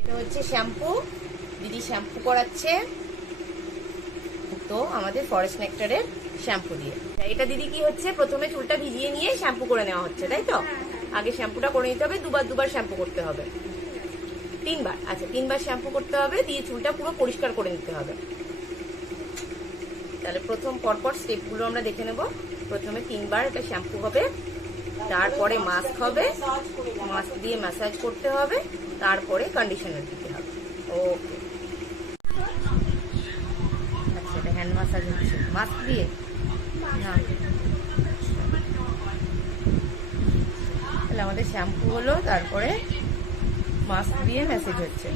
এটা হচ্ছে শ্যাম্পু, দিদি শ্যাম্পু করাচ্ছে তো আমাদের ফরেস্ট নেক্টারের শ্যাম্পু দিয়ে। এটা দিদি কি হচ্ছে, প্রথমে চুলটা ভিজিয়ে নিয়ে শ্যাম্পু করে নেওয়া হচ্ছে, তাই তো? আগে শ্যাম্পুটা করে নিতে হবে, দুবার শ্যাম্পু করতে হবে, 3 বার। আচ্ছা, 3 বার শ্যাম্পু করতে হবে, দিয়ে চুলটা পুরো পরিষ্কার করে নিতে হবে। তাহলে প্রথম পরপর স্টেপগুলো আমরা দেখে নেব। প্রথমে 3 বার এটা শ্যাম্পু হবে, তারপরে মাস্ক হবে, মাস্ক দিয়ে ম্যাসাজ করতে হবে, তারপরে কন্ডিশনার দিতে হবে। ওকে, আচ্ছা, এটা হ্যান্ড ম্যাসাজ হচ্ছে মাস্ক দিয়ে। হ্যাঁ, তাহলে আমাদের শ্যাম্পু হলো, তারপরে মাস্ক দিয়ে ম্যাসাজ হচ্ছে।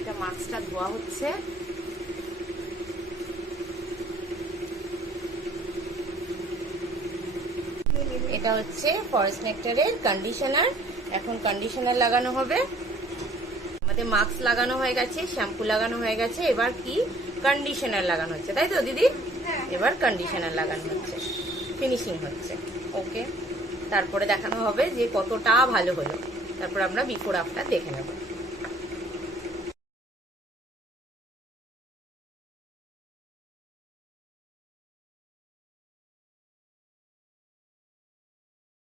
এটা মাস্কটা ধোয়া হচ্ছে। এটা হচ্ছে ফরেস্ট নেক্টারের কন্ডিশনার। এখন কন্ডিশনার লাগানো হবে। আমাদের মাস্ক লাগানো হয়ে গেছে, শ্যাম্পু লাগানো হয়ে গেছে, এবার কি কন্ডিশনার লাগানো হচ্ছে, তাই তো দিদি? এবার কন্ডিশনার লাগানো হচ্ছে, ফিনিশিং হচ্ছে। ওকে, তারপরে দেখানো হবে যে কতটা ভালো হলো, তারপর আমরা বিফোর আফটার দেখে নেব।